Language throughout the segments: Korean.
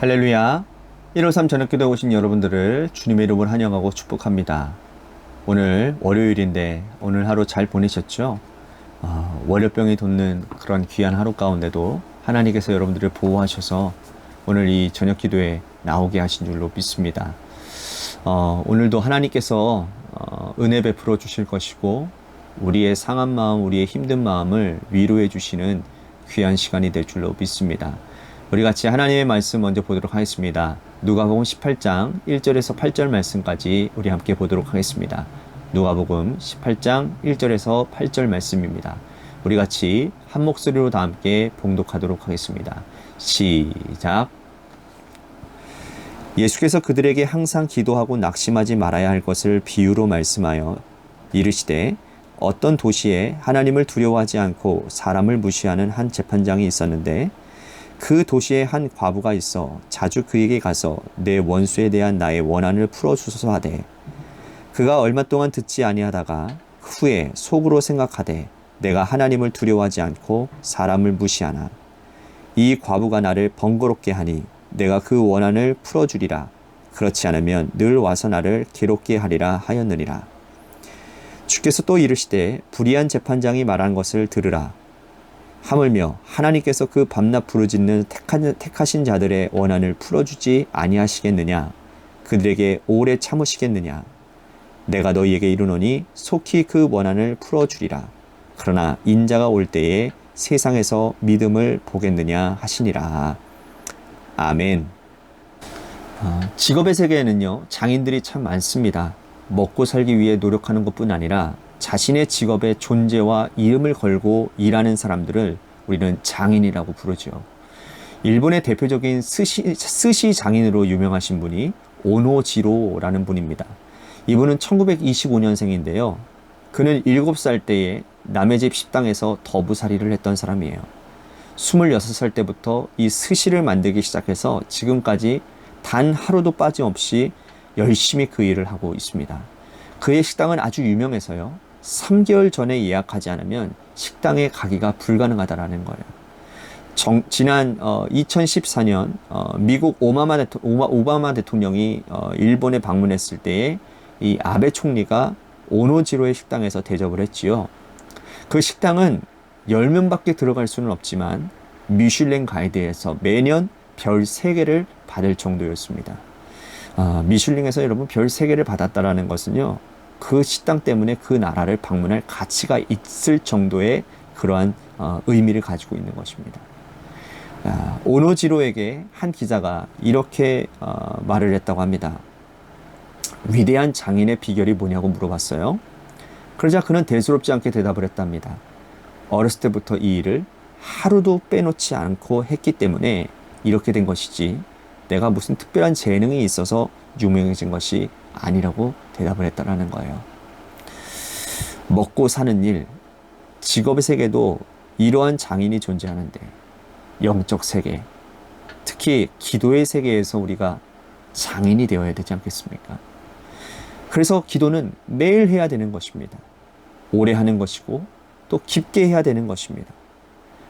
할렐루야. 153 저녁기도에 오신 여러분들을 주님의 이름으로 환영하고 축복합니다. 오늘 월요일인데 오늘 하루 잘 보내셨죠? 월요병이 돋는 그런 귀한 하루 가운데도 하나님께서 여러분들을 보호하셔서 오늘 이 저녁기도에 나오게 하신 줄로 믿습니다. 오늘도 하나님께서 은혜 베풀어 주실 것이고 우리의 상한 마음, 우리의 힘든 마음을 위로해 주시는 귀한 시간이 될 줄로 믿습니다. 우리 같이 하나님의 말씀 먼저 보도록 하겠습니다. 누가복음 18장 1절에서 8절 말씀까지 우리 함께 보도록 하겠습니다. 누가복음 18장 1절에서 8절 말씀입니다. 우리 같이 한 목소리로 다 함께 봉독하도록 하겠습니다. 시작. 예수께서 그들에게 항상 기도하고 낙심하지 말아야 할 것을 비유로 말씀하여 이르시되 어떤 도시에 하나님을 두려워하지 않고 사람을 무시하는 한 재판장이 있었는데 그 도시에 한 과부가 있어 자주 그에게 가서 내 원수에 대한 나의 원한을 풀어주소서 하되 그가 얼마 동안 듣지 아니하다가 후에 속으로 생각하되 내가 하나님을 두려워하지 않고 사람을 무시하나 이 과부가 나를 번거롭게 하니 내가 그 원한을 풀어주리라. 그렇지 않으면 늘 와서 나를 괴롭게 하리라 하였느니라. 주께서 또 이르시되 불의한 재판장이 말한 것을 들으라. 하물며 하나님께서 그 밤낮 부르짖는 택하신 자들의 원한을 풀어주지 아니하시겠느냐? 그들에게 오래 참으시겠느냐? 내가 너희에게 이르노니 속히 그 원한을 풀어주리라. 그러나 인자가 올 때에 세상에서 믿음을 보겠느냐 하시니라. 아멘. 직업의 세계에는요, 장인들이 참 많습니다. 먹고 살기 위해 노력하는 것뿐 아니라 자신의 직업의 존재와 이름을 걸고 일하는 사람들을 우리는 장인이라고 부르죠. 일본의 대표적인 스시 장인으로 유명하신 분이 오노지로라는 분입니다. 이분은 1925년생인데요. 그는 7살 때에 남의 집 식당에서 더부살이를 했던 사람이에요. 26살 때부터 이 스시를 만들기 시작해서 지금까지 단 하루도 빠짐없이 열심히 그 일을 하고 있습니다. 그의 식당은 아주 유명해서요. 3개월 전에 예약하지 않으면 식당에 가기가 불가능하다라는 거예요. 지난 2014년 미국 오바마 대통령이 일본에 방문했을 때에 이 아베 총리가 오노지로의 식당에서 대접을 했지요. 그 식당은 10명밖에 들어갈 수는 없지만 미슐랭 가이드에서 매년 별 3개를 받을 정도였습니다. 미슐랭에서 여러분 별 3개를 받았다라는 것은요. 그 식당 때문에 그 나라를 방문할 가치가 있을 정도의 그러한 의미를 가지고 있는 것입니다. 오노지로에게 한 기자가 이렇게 말을 했다고 합니다. 위대한 장인의 비결이 뭐냐고 물어봤어요. 그러자 그는 대수롭지 않게 대답을 했답니다. 어렸을 때부터 이 일을 하루도 빼놓지 않고 했기 때문에 이렇게 된 것이지 내가 무슨 특별한 재능이 있어서 유명해진 것이 아니라고 대답을 했다라는 거예요. 먹고 사는 일, 직업의 세계도 이러한 장인이 존재하는데 영적 세계, 특히 기도의 세계에서 우리가 장인이 되어야 되지 않겠습니까? 그래서 기도는 매일 해야 되는 것입니다. 오래 하는 것이고 또 깊게 해야 되는 것입니다.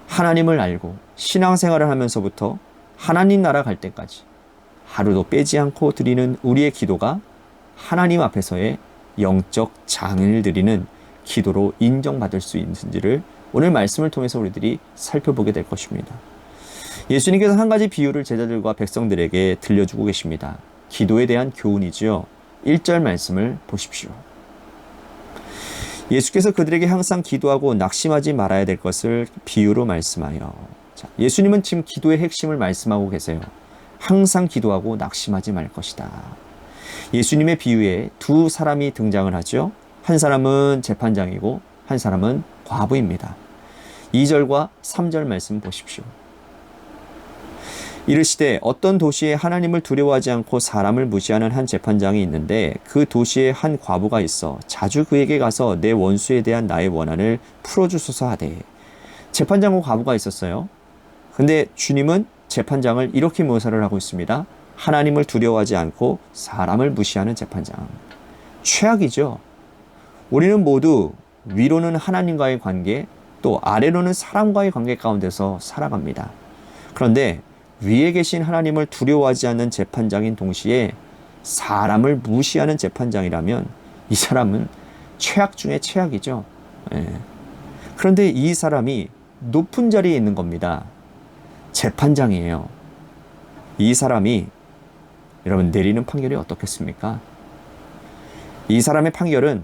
하나님을 알고 신앙생활을 하면서부터 하나님 나라 갈 때까지 하루도 빼지 않고 드리는 우리의 기도가 하나님 앞에서의 영적 장인을 드리는 기도로 인정받을 수 있는지를 오늘 말씀을 통해서 우리들이 살펴보게 될 것입니다. 예수님께서 한 가지 비유를 제자들과 백성들에게 들려주고 계십니다. 기도에 대한 교훈이지요. 1절 말씀을 보십시오. 예수께서 그들에게 항상 기도하고 낙심하지 말아야 될 것을 비유로 말씀하여. 자, 예수님은 지금 기도의 핵심을 말씀하고 계세요. 항상 기도하고 낙심하지 말 것이다. 예수님의 비유에 두 사람이 등장을 하죠. 한 사람은 재판장이고 한 사람은 과부입니다. 2절과 3절 말씀 보십시오. 이르시되 어떤 도시에 하나님을 두려워하지 않고 사람을 무시하는 한 재판장이 있는데 그 도시에 한 과부가 있어 자주 그에게 가서 내 원수에 대한 나의 원한을 풀어주소서 하되. 재판장과 과부가 있었어요. 근데 주님은 재판장을 이렇게 묘사를 하고 있습니다. 하나님을 두려워하지 않고 사람을 무시하는 재판장. 최악이죠. 우리는 모두 위로는 하나님과의 관계, 또 아래로는 사람과의 관계 가운데서 살아갑니다. 그런데 위에 계신 하나님을 두려워하지 않는 재판장인 동시에 사람을 무시하는 재판장이라면 이 사람은 최악 중에 최악이죠. 예. 그런데 이 사람이 높은 자리에 있는 겁니다. 재판장이에요. 이 사람이 여러분 내리는 판결이 어떻겠습니까? 이 사람의 판결은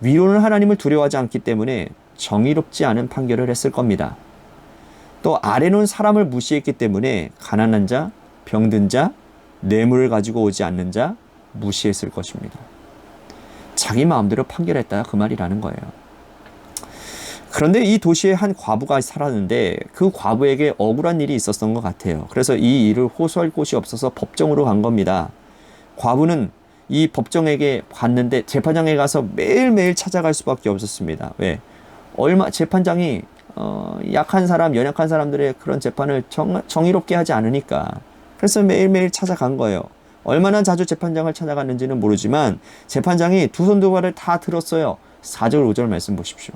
위로는 하나님을 두려워하지 않기 때문에 정의롭지 않은 판결을 했을 겁니다. 또 아래는 사람을 무시했기 때문에 가난한 자, 병든 자, 뇌물을 가지고 오지 않는 자 무시했을 것입니다. 자기 마음대로 판결했다 그 말이라는 거예요. 그런데 이 도시에 한 과부가 살았는데 그 과부에게 억울한 일이 있었던 것 같아요. 그래서 이 일을 호소할 곳이 없어서 법정으로 간 겁니다. 과부는 이 법정에게 갔는데 재판장에 가서 매일매일 찾아갈 수밖에 없었습니다. 왜? 재판장이 약한 사람, 연약한 사람들의 그런 재판을 정의롭게 하지 않으니까. 그래서 매일매일 찾아간 거예요. 얼마나 자주 재판장을 찾아갔는지는 모르지만 재판장이 두 손 두 발을 다 들었어요. 4절 5절 말씀 보십시오.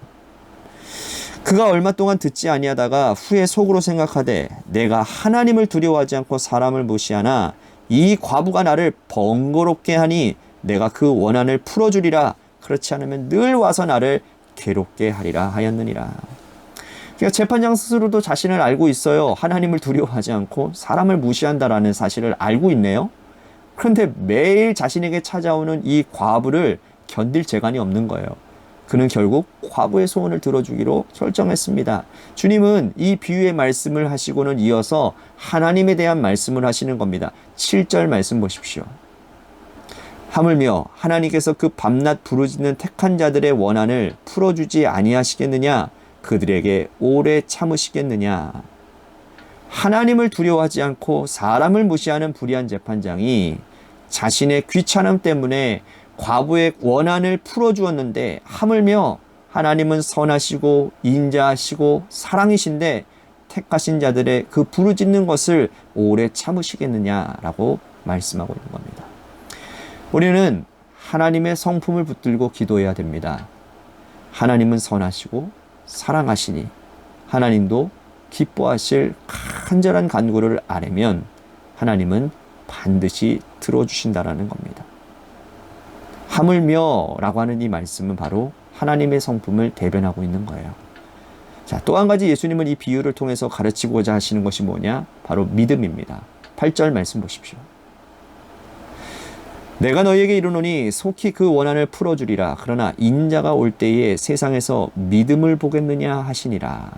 그가 얼마 동안 듣지 아니하다가 후에 속으로 생각하되 내가 하나님을 두려워하지 않고 사람을 무시하나 이 과부가 나를 번거롭게 하니 내가 그 원한을 풀어주리라. 그렇지 않으면 늘 와서 나를 괴롭게 하리라 하였느니라. 그러니까 재판장 스스로도 자신을 알고 있어요. 하나님을 두려워하지 않고 사람을 무시한다라는 사실을 알고 있네요. 그런데 매일 자신에게 찾아오는 이 과부를 견딜 재간이 없는 거예요. 그는 결국 과부의 소원을 들어주기로 결정했습니다. 주님은 이 비유의 말씀을 하시고는 이어서 하나님에 대한 말씀을 하시는 겁니다. 7절 말씀 보십시오. 하물며 하나님께서 그 밤낮 부르짖는 택한 자들의 원한을 풀어주지 아니하시겠느냐? 그들에게 오래 참으시겠느냐? 하나님을 두려워하지 않고 사람을 무시하는 불의한 재판장이 자신의 귀찮음 때문에 과부의 원한을 풀어주었는데 하물며 하나님은 선하시고 인자하시고 사랑이신데 택하신 자들의 그 부르짖는 것을 오래 참으시겠느냐라고 말씀하고 있는 겁니다. 우리는 하나님의 성품을 붙들고 기도해야 됩니다. 하나님은 선하시고 사랑하시니 하나님도 기뻐하실 간절한 간구를 아뢰면 하나님은 반드시 들어주신다라는 겁니다. 하물며 라고 하는 이 말씀은 바로 하나님의 성품을 대변하고 있는 거예요. 자, 또 한 가지 예수님은 이 비유를 통해서 가르치고자 하시는 것이 뭐냐? 바로 믿음입니다. 8절 말씀 보십시오. 내가 너희에게 이르노니 속히 그 원한을 풀어주리라. 그러나 인자가 올 때에 세상에서 믿음을 보겠느냐 하시니라.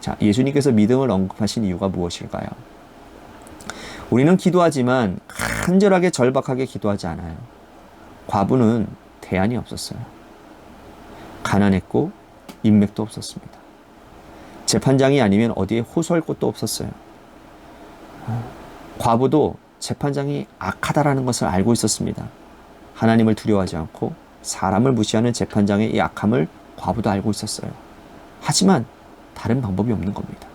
자, 예수님께서 믿음을 언급하신 이유가 무엇일까요? 우리는 기도하지만 간절하게 절박하게 기도하지 않아요. 과부는 대안이 없었어요. 가난했고 인맥도 없었습니다. 재판장이 아니면 어디에 호소할 곳도 없었어요. 과부도 재판장이 악하다라는 것을 알고 있었습니다. 하나님을 두려워하지 않고 사람을 무시하는 재판장의 이 악함을 과부도 알고 있었어요. 하지만 다른 방법이 없는 겁니다.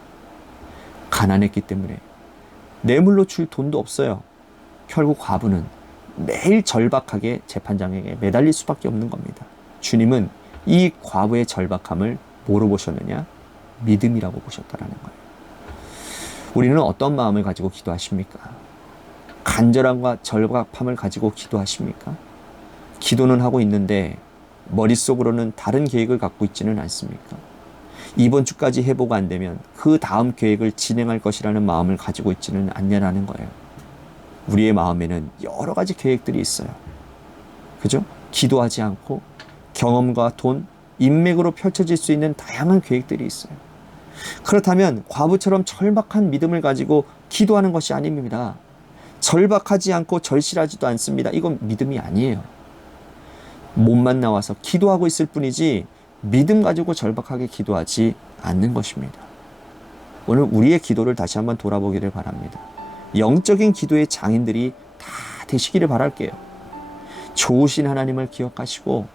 가난했기 때문에 뇌물로 줄 돈도 없어요. 결국 과부는 매일 절박하게 재판장에게 매달릴 수밖에 없는 겁니다. 주님은 이 과부의 절박함을 뭐로 보셨느냐? 믿음이라고 보셨다라는 거예요. 우리는 어떤 마음을 가지고 기도하십니까? 간절함과 절박함을 가지고 기도하십니까? 기도는 하고 있는데 머릿속으로는 다른 계획을 갖고 있지는 않습니까? 이번 주까지 회복 안 되면 그 다음 계획을 진행할 것이라는 마음을 가지고 있지는 않냐라는 거예요. 우리의 마음에는 여러 가지 계획들이 있어요. 그죠? 기도하지 않고 경험과 돈, 인맥으로 펼쳐질 수 있는 다양한 계획들이 있어요. 그렇다면 과부처럼 절박한 믿음을 가지고 기도하는 것이 아닙니다. 절박하지 않고 절실하지도 않습니다. 이건 믿음이 아니에요. 몸만 나와서 기도하고 있을 뿐이지 믿음 가지고 절박하게 기도하지 않는 것입니다. 오늘 우리의 기도를 다시 한번 돌아보기를 바랍니다. 영적인 기도의 장인들이 다 되시기를 바랄게요. 좋으신 하나님을 기억하시고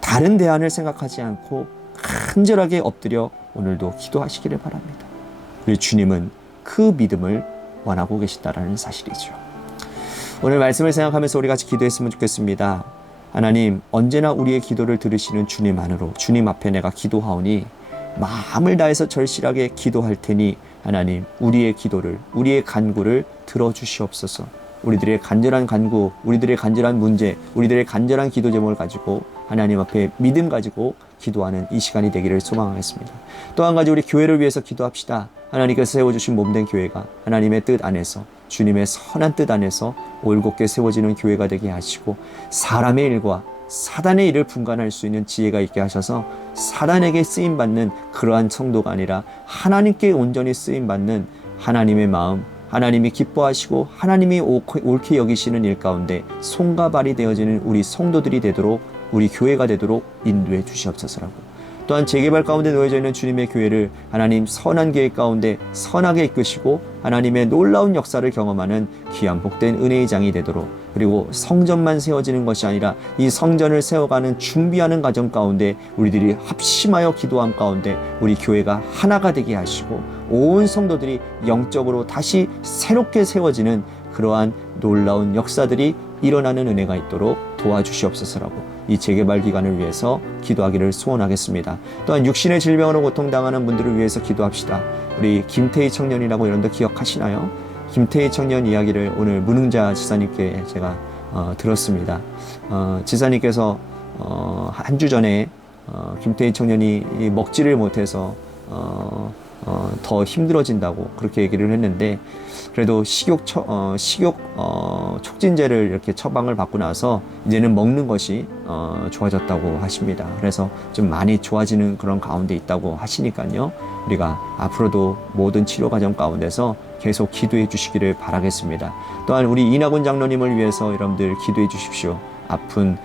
다른 대안을 생각하지 않고 간절하게 엎드려 오늘도 기도하시기를 바랍니다. 우리 주님은 그 믿음을 원하고 계시다라는 사실이죠. 오늘 말씀을 생각하면서 우리 같이 기도했으면 좋겠습니다. 하나님, 언제나 우리의 기도를 들으시는 주님 안으로 주님 앞에 내가 기도하오니 마음을 다해서 절실하게 기도할 테니 하나님 우리의 기도를, 우리의 간구를 들어주시옵소서. 우리들의 간절한 간구, 우리들의 간절한 문제, 우리들의 간절한 기도 제목을 가지고 하나님 앞에 믿음 가지고 기도하는 이 시간이 되기를 소망하겠습니다. 또 한 가지, 우리 교회를 위해서 기도합시다. 하나님께서 세워주신 몸된 교회가 하나님의 뜻 안에서, 주님의 선한 뜻 안에서 올곧게 세워지는 교회가 되게 하시고, 사람의 일과 사단의 일을 분간할 수 있는 지혜가 있게 하셔서 사단에게 쓰임받는 그러한 성도가 아니라 하나님께 온전히 쓰임받는 하나님의 마음, 하나님이 기뻐하시고 하나님이 옳게 여기시는 일 가운데 손과 발이 되어지는 우리 성도들이 되도록, 우리 교회가 되도록 인도해 주시옵소서라고. 또한 재개발 가운데 놓여져 있는 주님의 교회를 하나님 선한 계획 가운데 선하게 이끄시고 하나님의 놀라운 역사를 경험하는 귀한 복된 은혜의 장이 되도록, 그리고 성전만 세워지는 것이 아니라 이 성전을 세워가는 준비하는 과정 가운데 우리들이 합심하여 기도함 가운데 우리 교회가 하나가 되게 하시고 온 성도들이 영적으로 다시 새롭게 세워지는 그러한 놀라운 역사들이 일어나는 은혜가 있도록 도와주시옵소서라고 이 재개발 기간을 위해서 기도하기를 소원하겠습니다. 또한 육신의 질병으로 고통당하는 분들을 위해서 기도합시다. 우리 김태희 청년이라고 여러분들 기억하시나요? 김태희 청년 이야기를 오늘 문흥자 지사님께 제가 들었습니다. 지사님께서 한 주 전에 김태희 청년이 먹지를 못해서 더 힘들어진다고 그렇게 얘기를 했는데, 그래도 식욕 촉진제를 이렇게 처방을 받고 나서 이제는 먹는 것이 좋아졌다고 하십니다. 그래서 좀 많이 좋아지는 그런 가운데 있다고 하시니까요, 우리가 앞으로도 모든 치료 과정 가운데서 계속 기도해 주시기를 바라겠습니다. 또한 우리 이낙원 장로님을 위해서 여러분들 기도해 주십시오. 아픈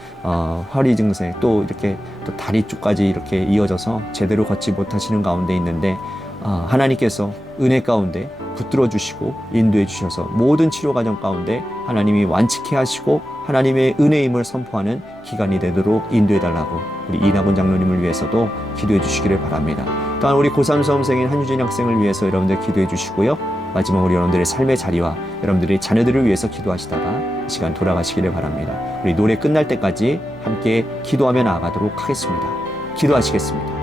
허리 증세, 또 이렇게 또 다리 쪽까지 이렇게 이어져서 제대로 걷지 못하시는 가운데 있는데, 하나님께서 은혜 가운데 붙들어 주시고 인도해 주셔서 모든 치료 과정 가운데 하나님이 완치케 하시고 하나님의 은혜임을 선포하는 기간이 되도록 인도해 달라고 우리 이낙원 장로님을 위해서도 기도해 주시기를 바랍니다. 또한 우리 고3 수험생인 한유진 학생을 위해서 여러분들 기도해 주시고요. 마지막으로 여러분들의 삶의 자리와 여러분들의 자녀들을 위해서 기도하시다가 이 시간 돌아가시기를 바랍니다. 우리 노래 끝날 때까지 함께 기도하며 나아가도록 하겠습니다. 기도하시겠습니다.